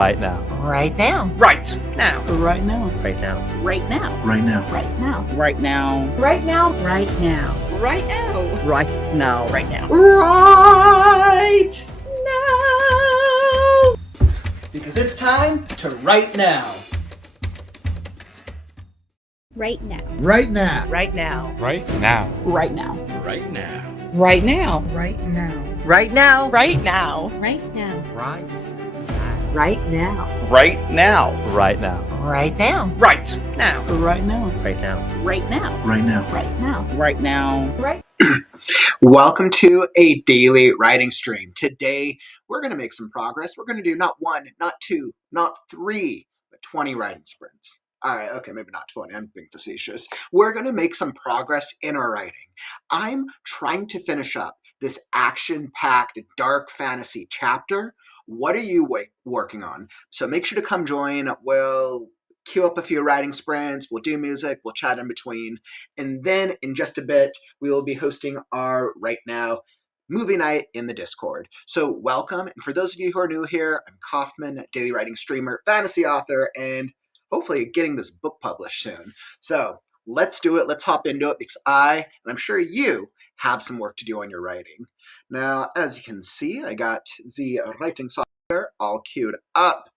Right now. Right now. Right now. Right now. Right now. Right now. Right now. Right now. Right now. Right now. Right now. Right now. Right now. Right now. Right now. Because it's time to write now. Right now. Right now. Right now. Right now. Right now. Right now. Right now. Right now. Right now. Right now. Right now. Right. Right now. Right now. Right now. Right now. Right now. Right now. Right now. Right now. Right now. Right now. Right now. Right. Welcome to a daily writing stream. Today, we're going to make some progress. We're going to do not one, not two, not three, but 20 writing sprints. All right, okay, maybe not 20. I'm being facetious. We're going to make some progress in our writing. I'm trying to finish up this action-packed dark fantasy chapter. What are you working on? So make sure to come join. We'll queue up a few writing sprints. We'll do music. We'll chat in between. And then in just a bit, we will be hosting our Right Now movie night in the Discord. So welcome. And for those of you who are new here, I'm Kaufman, daily writing streamer, fantasy author, and hopefully getting this book published soon. So let's do it. Let's hop into it because and I'm sure you have some work to do on your writing. Now, as you can see, I got the writing software all queued up.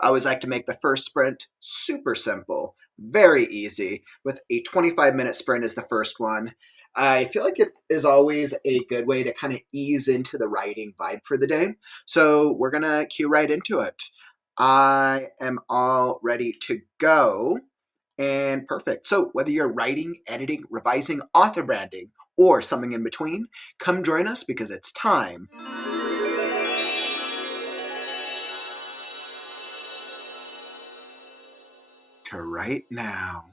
I always like to make the first sprint super simple, very easy, with a 25-minute sprint as the first one. I feel like it is always a good way to kind of ease into the writing vibe for the day. So we're going to cue right into it. I am all ready to go. And perfect. So whether you're writing, editing, revising, author branding, or something in between, come join us because it's time to write now.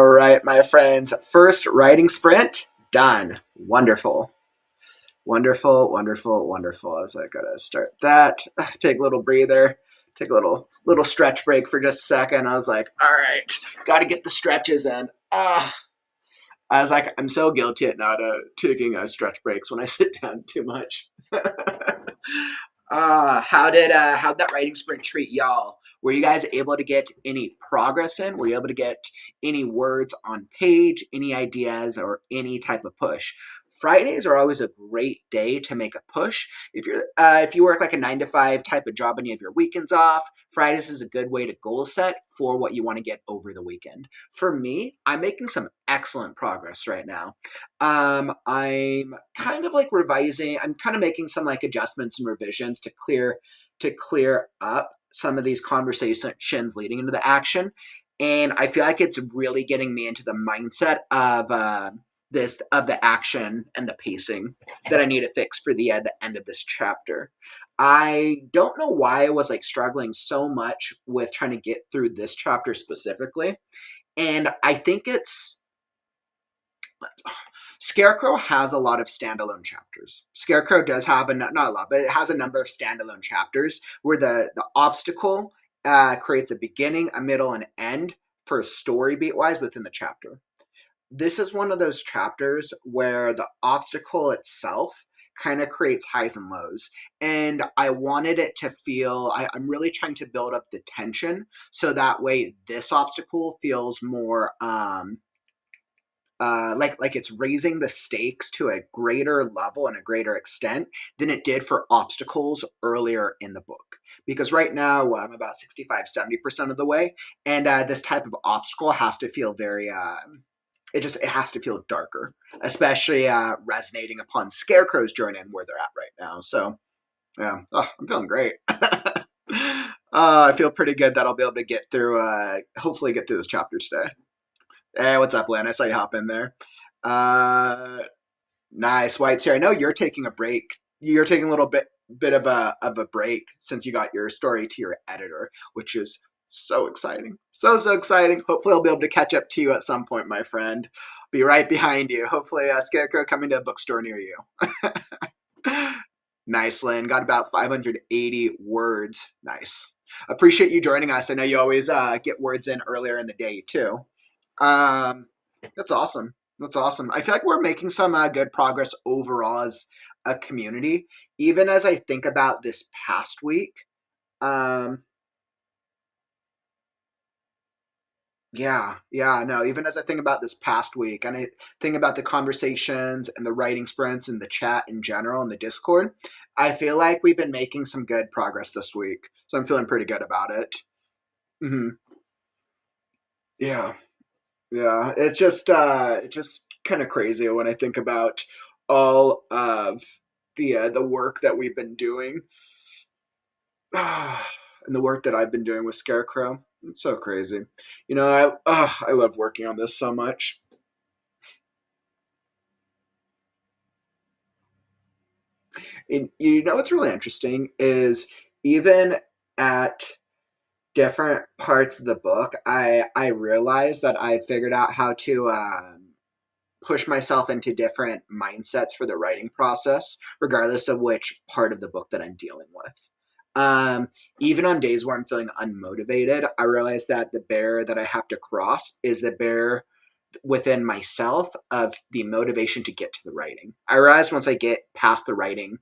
All right, my friends. First writing sprint done. Wonderful. Wonderful, wonderful, wonderful. I was like, gotta start that. Take a little breather. Take a little stretch break for just a second. I was like, all right, gotta get the stretches in. I was like, I'm so guilty at not taking stretch breaks when I sit down too much. How'd that writing sprint treat y'all? Were you guys able to get any progress in? Were you able to get any words on page, any ideas, or any type of push? Fridays are always a great day to make a push. If you work like a 9-to-5 type of job and you have your weekends off, Fridays is a good way to goal set for what you want to get over the weekend. For me, I'm making some excellent progress right now. I'm kind of like revising. I'm kind of making some like adjustments and revisions to clear up some of these conversations leading into the action, and I feel like it's really getting me into the mindset of the action and the pacing that I need to fix for the end of this chapter. I don't know why I was like struggling so much with trying to get through this chapter specifically, and I think it's Scarecrow has a lot of standalone chapters. Scarecrow does have not a lot, but it has a number of standalone chapters where the obstacle creates a beginning, a middle, and end for story beat wise within the chapter. This is one of those chapters where the obstacle itself kind of creates highs and lows. And I wanted it to feel, I'm really trying to build up the tension so that way this obstacle feels more like it's raising the stakes to a greater level and a greater extent than it did for obstacles earlier in the book. Because right now I'm about 65-70% of the way, and this type of obstacle has to feel very it has to feel darker, especially resonating upon Scarecrow's journey and where they're at right now. So yeah, I'm feeling great. I feel pretty good that I'll be able to get through hopefully get through this chapter today. Hey, what's up, Lynn? I saw you hop in there. Nice, White's here. I know you're taking a break. You're taking a little bit of a break since you got your story to your editor, which is so exciting. So exciting. Hopefully I'll be able to catch up to you at some point, my friend. Be right behind you. Hopefully Scarecrow coming to a bookstore near you. Nice, Lynn. Got about 580 words. Nice. Appreciate you joining us. I know you always get words in earlier in the day, too. That's awesome. That's awesome. I feel like we're making some good progress overall as a community. Even as I think about this past week, even as I think about this past week and I think about the conversations and the writing sprints and the chat in general and the Discord, I feel like we've been making some good progress this week. So I'm feeling pretty good about it. Yeah. Yeah, it's just kind of crazy when I think about all of the work that we've been doing, and the work that I've been doing with Scarecrow. It's so crazy. You know, I love working on this so much. And you know what's really interesting is even at different parts of the book, I realized that I figured out how to push myself into different mindsets for the writing process, regardless of which part of the book that I'm dealing with. Even on days where I'm feeling unmotivated, I realize that the barrier that I have to cross is the barrier within myself of the motivation to get to the writing. I realize once I get past the writing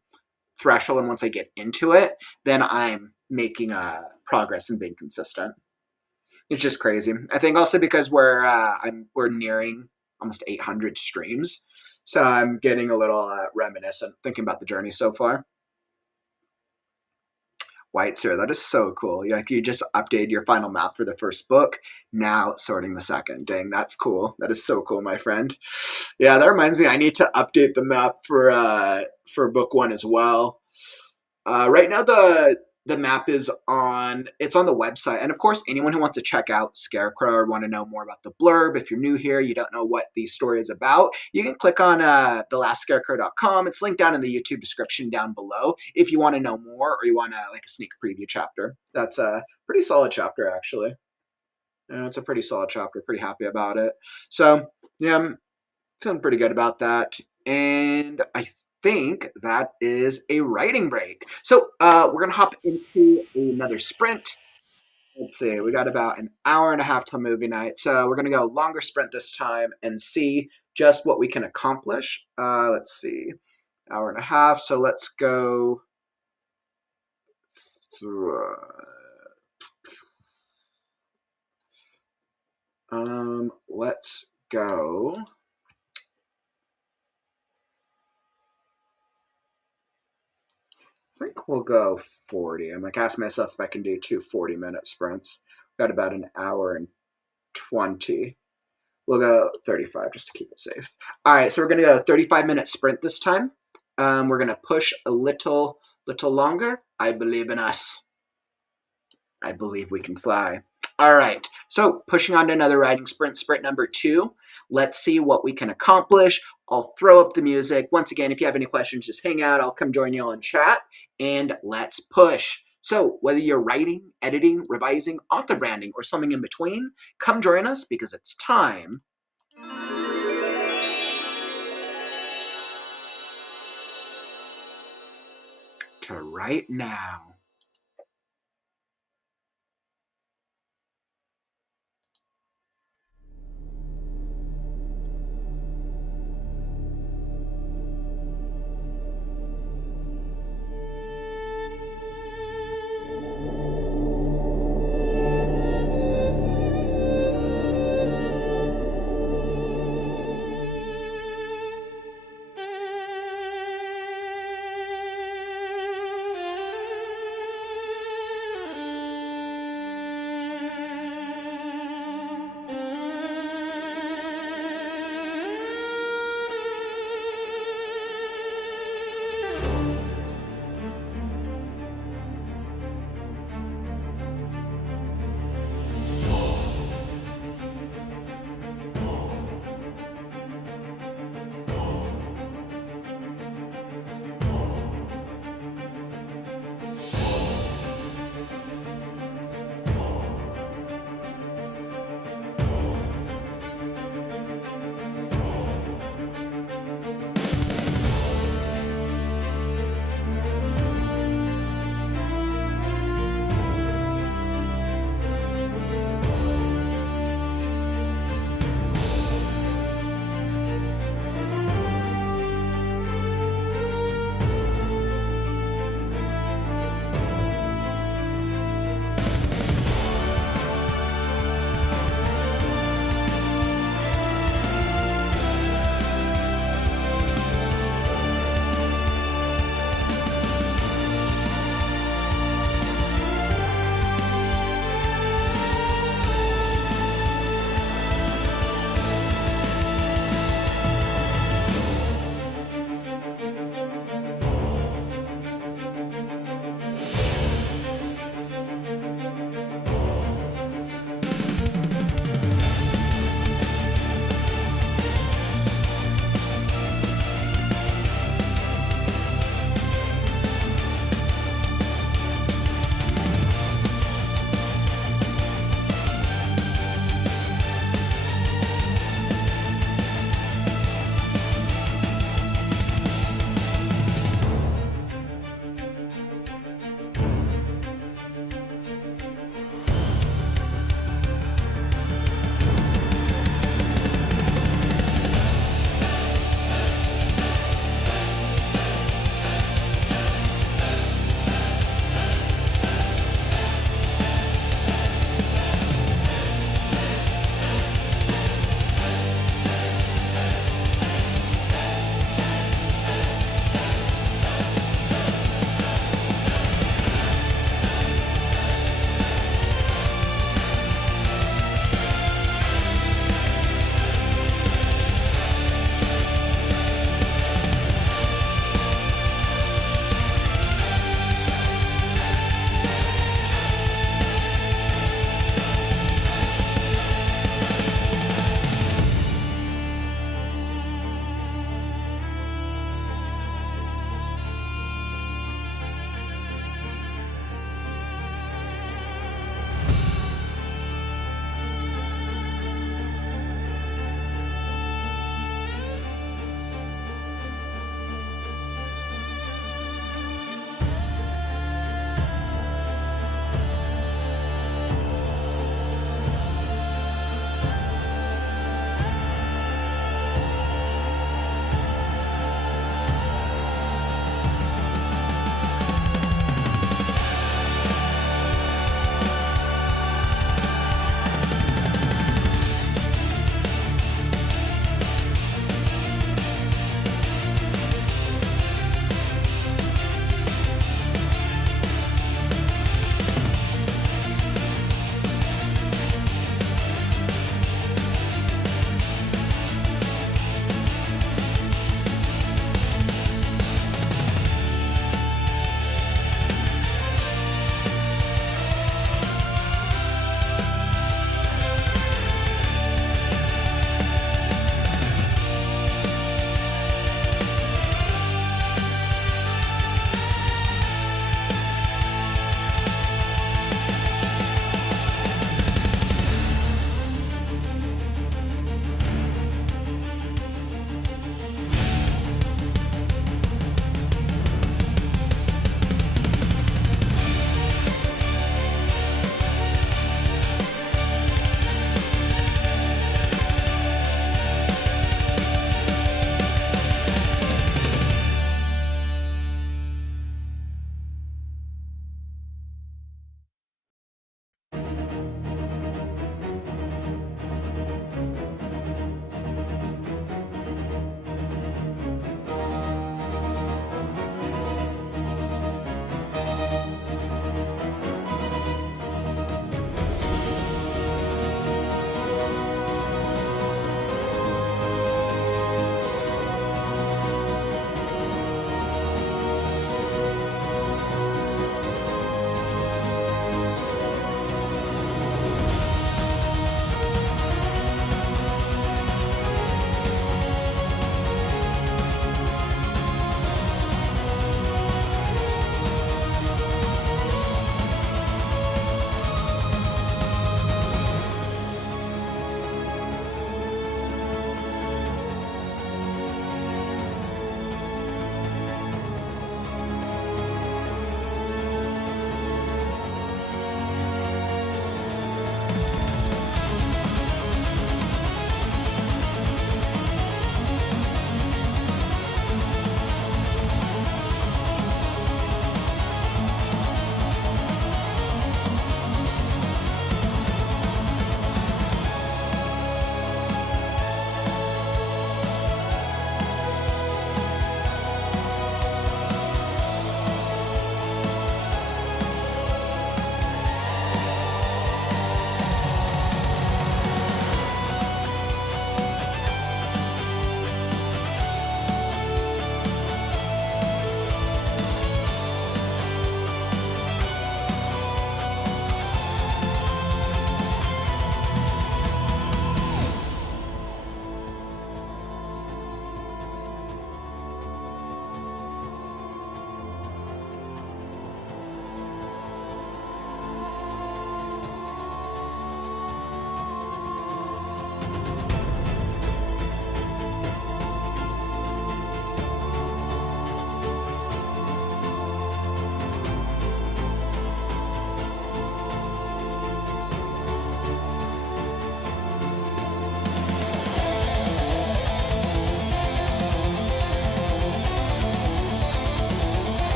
threshold and once I get into it, then I'm making progress and being consistent. It's just crazy. I think also because we're nearing almost 800 streams, so I'm getting a little reminiscent thinking about the journey so far. White, sir, that is so cool. You just updated your final map for the first book, now sorting the second. Dang, that's cool. That is so cool, my friend. Yeah, that reminds me, I need to update the map for book one as well. Right now, the map is on the website. And of course, anyone who wants to check out Scarecrow or want to know more about the blurb, if you're new here, you don't know what the story is about, you can click on thelastscarecrow.com. It's linked down in the YouTube description down below if you want to know more or you want like a sneak preview chapter. That's a pretty solid chapter, actually. It's a pretty solid chapter. Pretty happy about it. So yeah, I'm feeling pretty good about that. And I think that is a writing break. So we're gonna hop into another sprint. Let's see, we got about an hour and a half till movie night. So we're gonna go longer sprint this time and see just what we can accomplish. Let's see, hour and a half. So let's go through. Let's go. I think we'll go 40. I'm like asking myself if I can do two 40-minute sprints. Got about an hour and 20. We'll go 35 just to keep it safe. All right, so we're gonna go 35-minute sprint this time. We're gonna push a little longer. I believe in us. I believe we can fly. All right, so pushing on to another writing sprint, sprint number 2. Let's see what we can accomplish. I'll throw up the music. Once again, if you have any questions, just hang out. I'll come join you on chat, and let's push. So whether you're writing, editing, revising, author branding, or something in between, come join us because it's time to write now.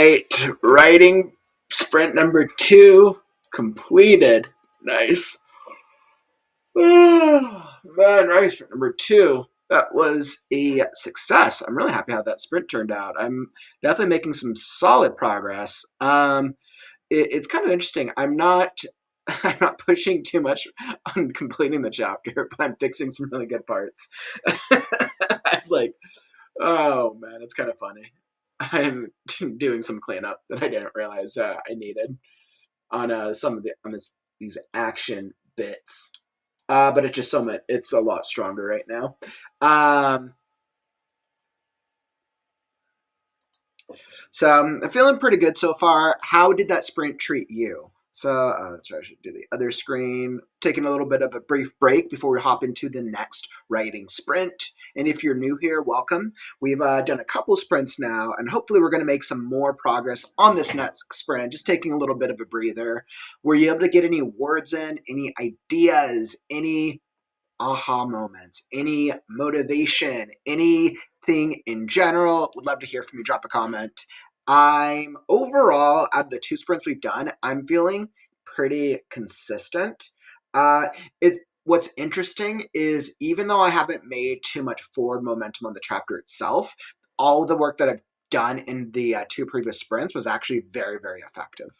right, writing sprint number 2 completed. Nice. Oh, man, writing sprint number 2. That was a success. I'm really happy how that sprint turned out. I'm definitely making some solid progress. It's kind of interesting. I'm not pushing too much on completing the chapter, but I'm fixing some really good parts. I was like, oh man, it's kind of funny. I'm doing some cleanup that I didn't realize I needed on some of these action bits. But it's just it's a lot stronger right now. So I'm feeling pretty good so far. How did that sprint treat you? So that's right, I should do the other screen. Taking a little bit of a brief break before we hop into the next writing sprint. And if you're new here, welcome. We've done a couple sprints now, and hopefully we're going to make some more progress on this next sprint. Just taking a little bit of a breather. Were you able to get any words in, any ideas, any aha moments, any motivation, anything in general? Would love to hear from you. Drop a comment. I'm overall, out of the 2 sprints we've done, I'm feeling pretty consistent. What's interesting is even though I haven't made too much forward momentum on the chapter itself, all the work that I've done in the 2 previous sprints was actually very, very effective.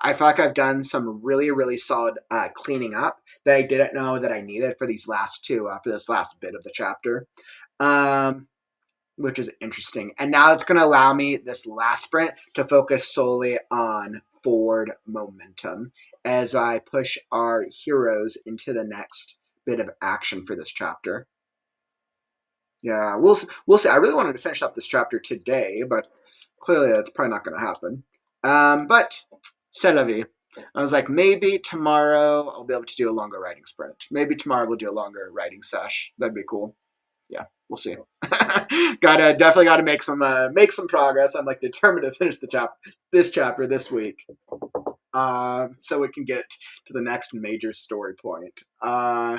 I feel like I've done some really, really solid cleaning up that I didn't know that I needed for these last 2, for this last bit of the chapter, which is interesting. And now it's going to allow me, this last sprint, to focus solely on forward momentum as I push our heroes into the next bit of action for this chapter. Yeah, we'll see. I really wanted to finish up this chapter today, but clearly that's probably not going to happen. But c'est la vie. I was like, maybe tomorrow I'll be able to do a longer writing sprint. Maybe tomorrow we'll do a longer writing sesh. That'd be cool. Yeah, we'll see. Definitely gotta make some progress. I'm like determined to finish this chapter this week, so we can get to the next major story point. Yeah,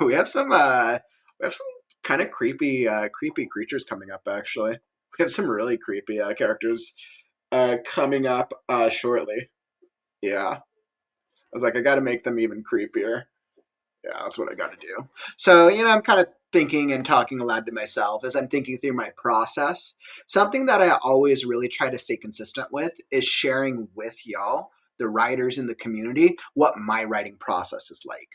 we have some kind of creepy creatures coming up. Actually, we have some really creepy characters coming up shortly. Yeah, I was like, I got to make them even creepier. Yeah, that's what I got to do. So, I'm kind of thinking and talking aloud to myself as I'm thinking through my process. Something that I always really try to stay consistent with is sharing with y'all, the writers in the community, what my writing process is like.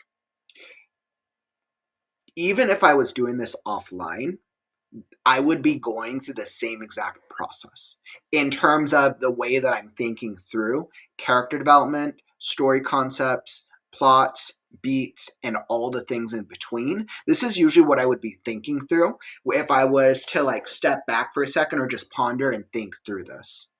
Even if I was doing this offline, I would be going through the same exact process in terms of the way that I'm thinking through character development, story concepts, plots, beats, and all the things in between. This is usually what I would be thinking through if I was to step back for a second or just ponder and think through this.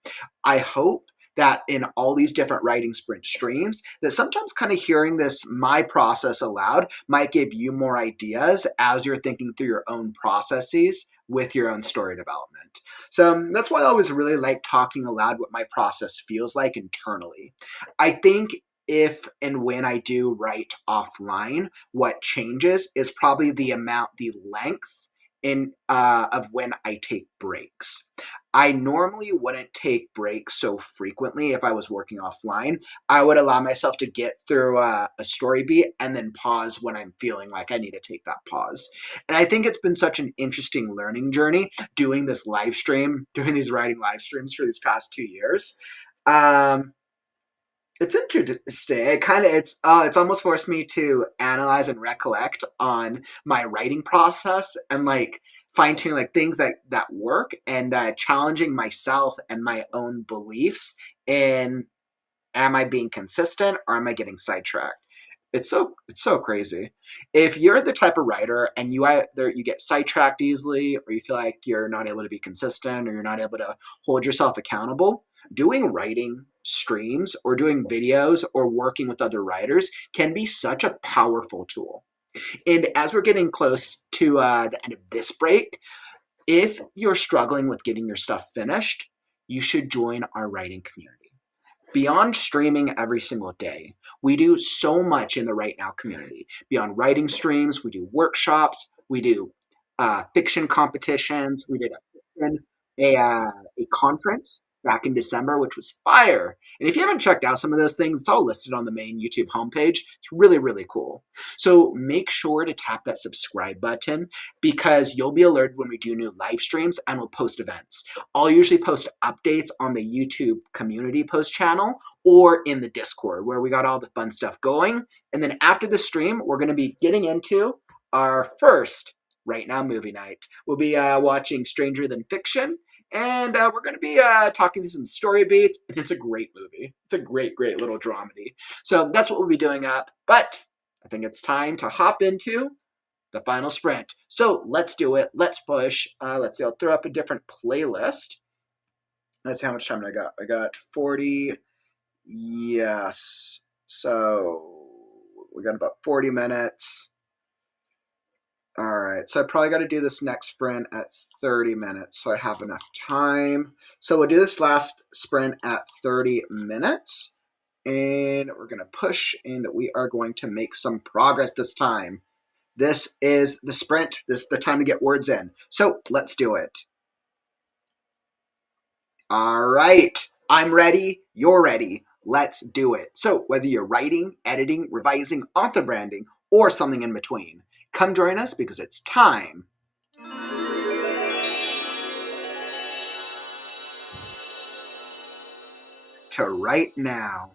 I hope that in all these different writing sprint streams, that sometimes kind of hearing my process aloud might give you more ideas as you're thinking through your own processes with your own story development. So that's why I always really like talking aloud what my process feels like internally. I think if and when I do write offline, what changes is probably the length of when I take breaks. I normally wouldn't take breaks so frequently if I was working offline. I would allow myself to get through a story beat and then pause when I'm feeling like I need to take that pause. And I think it's been such an interesting learning journey doing these writing live streams for these past 2 years. It's interesting. It's almost forced me to analyze and recollect on my writing process and fine tune things that work and challenging myself and my own beliefs in, am I being consistent or am I getting sidetracked? It's so crazy. If you're the type of writer and you get sidetracked easily, or you feel like you're not able to be consistent or you're not able to hold yourself accountable, doing writing streams or doing videos or working with other writers can be such a powerful tool. And as we're getting close to the end of this break, if you're struggling with getting your stuff finished, you should join our writing community. Beyond streaming every single day, we do so much in the WriteNow community. Beyond writing streams, we do workshops, we do fiction competitions, we did a fiction a conference back in December, which was fire. And if you haven't checked out some of those things, it's all listed on the main YouTube homepage. It's really, really cool. So make sure to tap that subscribe button because you'll be alerted when we do new live streams and we'll post events. I'll usually post updates on the YouTube community post channel or in the Discord where we got all the fun stuff going. And then after the stream, we're going to be getting into our first Right Now movie night. We'll be watching Stranger Than Fiction. And we're going to be talking through some story beats, and it's a great movie. It's a great, great little dramedy. So that's what we'll be doing up. But I think it's time to hop into the final sprint. So let's do it. Let's push. Let's see. I'll throw up a different playlist. Let's see how much time I got. I got 40. Yes. So we got about 40 minutes. All right, so I probably got to do this next sprint at 30 minutes so I have enough time. So we'll do this last sprint at 30 minutes, and we're going to push, and we are going to make some progress this time. This is the sprint. This is the time to get words in. So let's do it. All right, I'm ready. You're ready. Let's do it. So whether you're writing, editing, revising, author branding, or something in between, come join us because it's time to write now.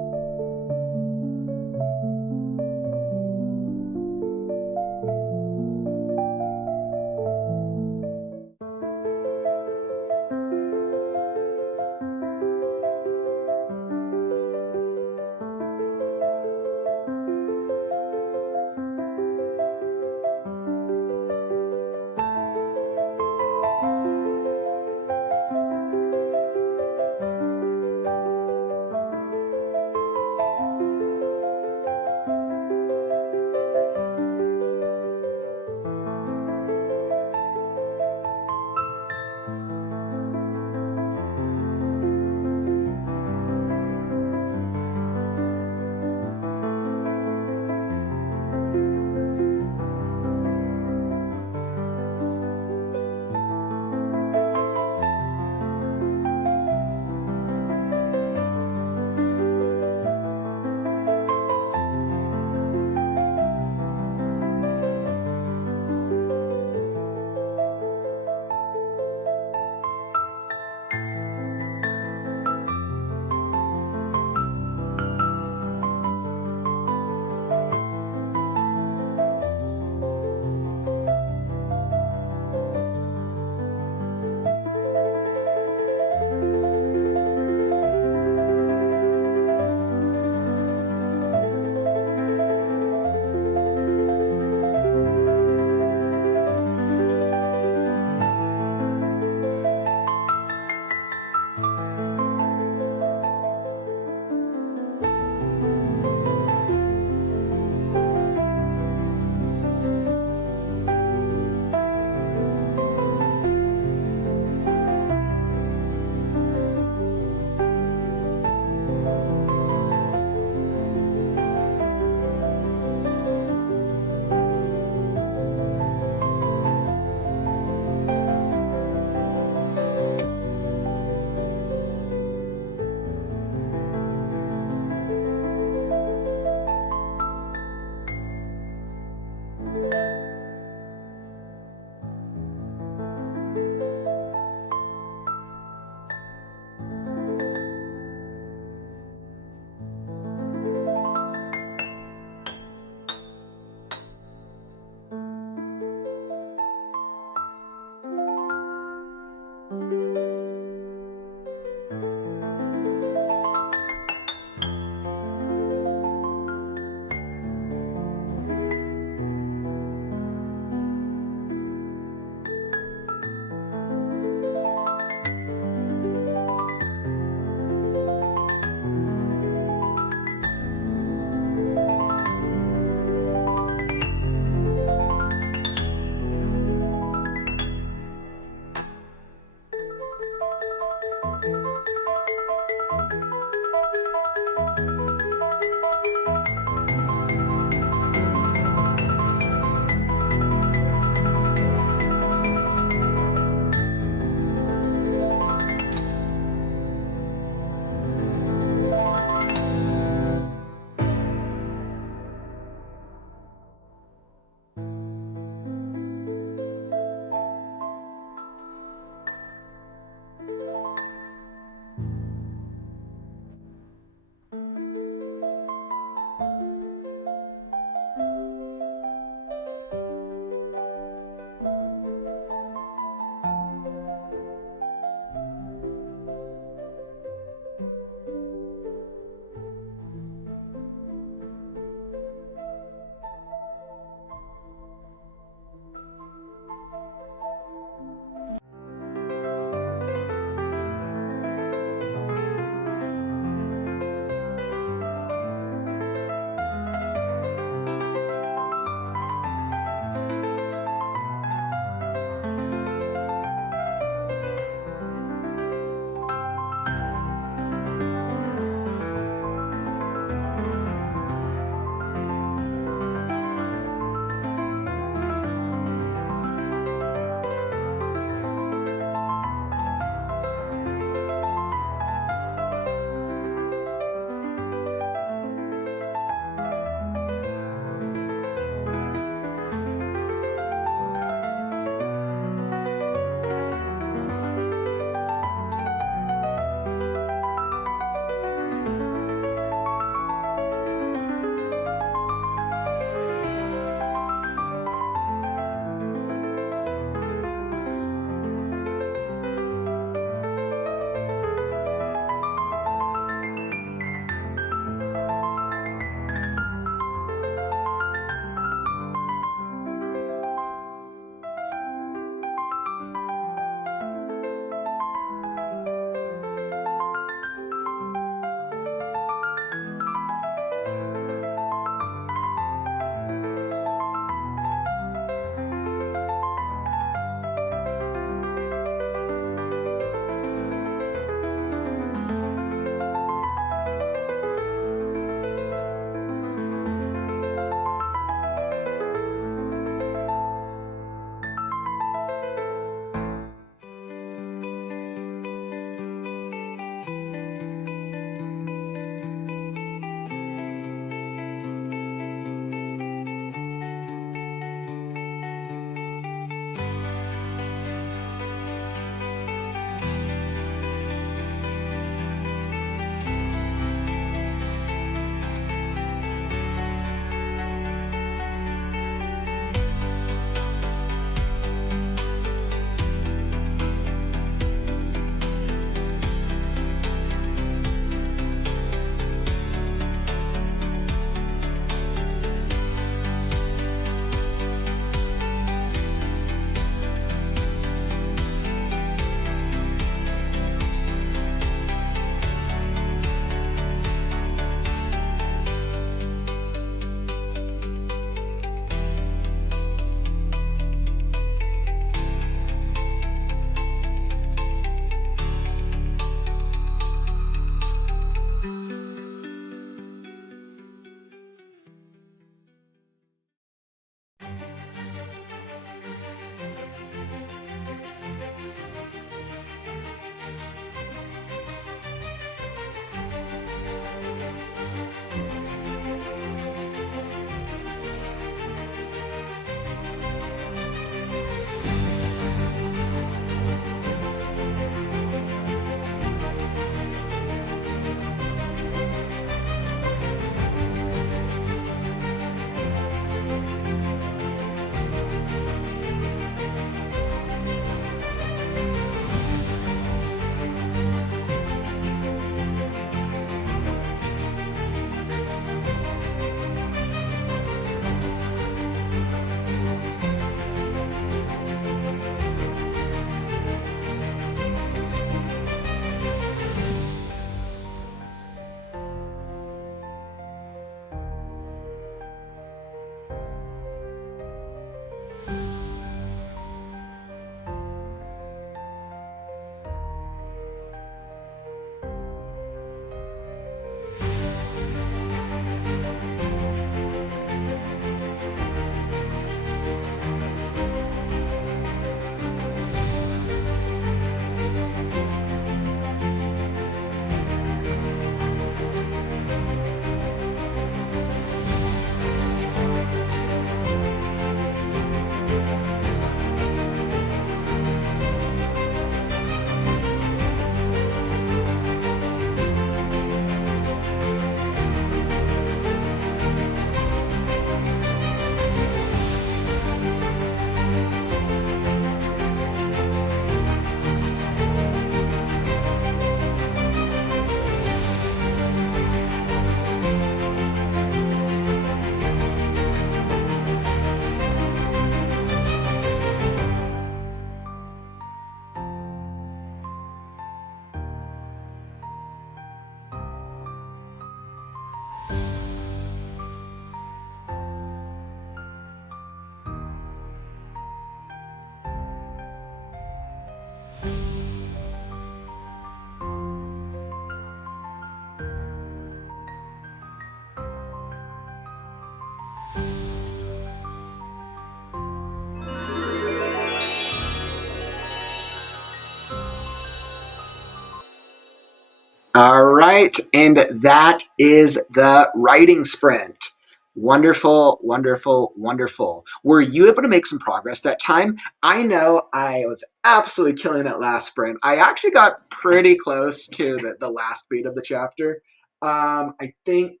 All right, and that is the writing sprint. Wonderful, wonderful, wonderful. Were you able to make some progress that time? I know I was absolutely killing that last sprint. I actually got pretty close to the last beat of the chapter. I think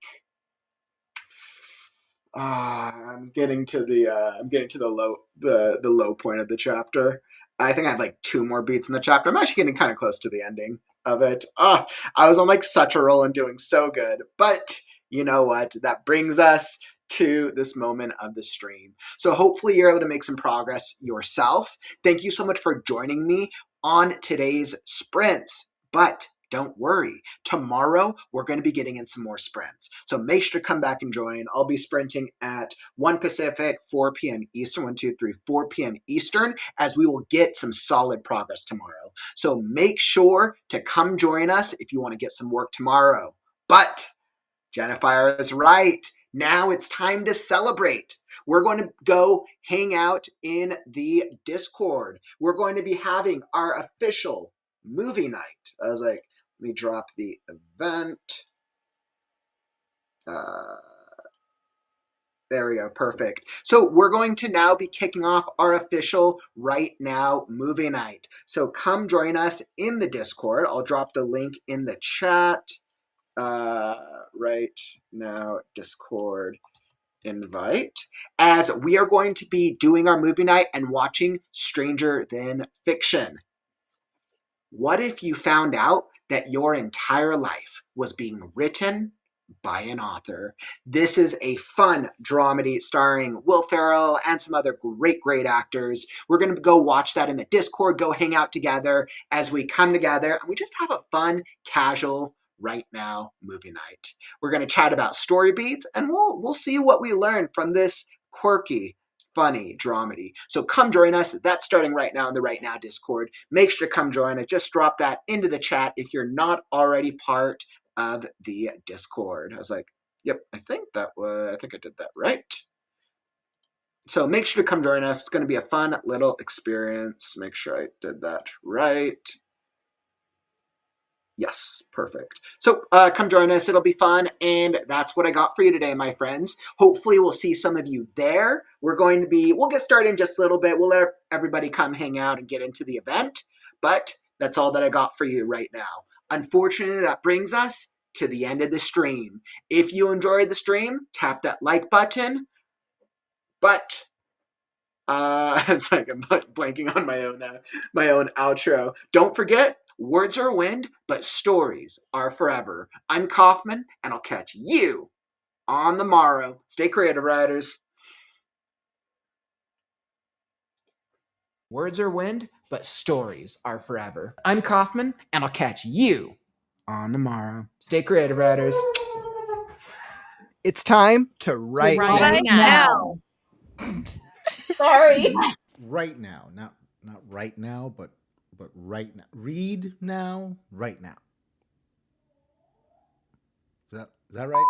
I'm getting to the low point of the chapter. I think I have like 2 more beats in the chapter. I'm actually getting kind of close to the ending of it. I was on like such a roll and doing so good. But you know what? That brings us to this moment of the stream. So hopefully you're able to make some progress yourself. Thank you so much for joining me on today's sprints. But don't worry. Tomorrow, we're going to be getting in some more sprints. So make sure to come back and join. I'll be sprinting at 1 Pacific, 4 p.m. Eastern, 1, 2, 3, 4 p.m. Eastern, as we will get some solid progress tomorrow. So make sure to come join us if you want to get some work tomorrow. But Jennifer is right. Now it's time to celebrate. We're going to go hang out in the Discord. We're going to be having our official movie night. I was like, let me drop the event. There we go. Perfect. So we're going to now be kicking off our official Right Now movie night. So come join us in the Discord. I'll drop the link in the chat. Right Now Discord invite, as we are going to be doing our movie night and watching Stranger Than Fiction. What if you found out that your entire life was being written by an author? This is a fun dramedy starring Will Ferrell and some other great actors. We're going to go watch that in the Discord, go hang out together as we come together, and we just have a fun, casual Right Now movie night. We're going to chat about story beats, and we'll see what we learn from this quirky, funny dramedy. So come join us. That's starting right now in the Right Now Discord. Make sure to come join us. Just drop that into the chat if you're not already part of the Discord. I was like, yep, I think I did that right. So make sure to come join us. It's going to be a fun little experience. Make sure I did that right. Yes, perfect. So come join us. It'll be fun. And that's what I got for you today, my friends. Hopefully we'll see some of you there. We'll get started in just a little bit. We'll let everybody come hang out and get into the event. But that's all that I got for you right now. Unfortunately, that brings us to the end of the stream. If you enjoyed the stream, tap that like button. But it's like I'm blanking on my own outro. Don't forget, words are wind, but stories are forever. I'm Kaufman, and I'll catch you on the morrow. Stay creative, writers. Words are wind, but stories are forever. I'm Kaufman, and I'll catch you on the morrow. Stay creative, writers. It's time to write. Right now. Sorry. Right now, not right now, but right now. Read now, right now. Is that right?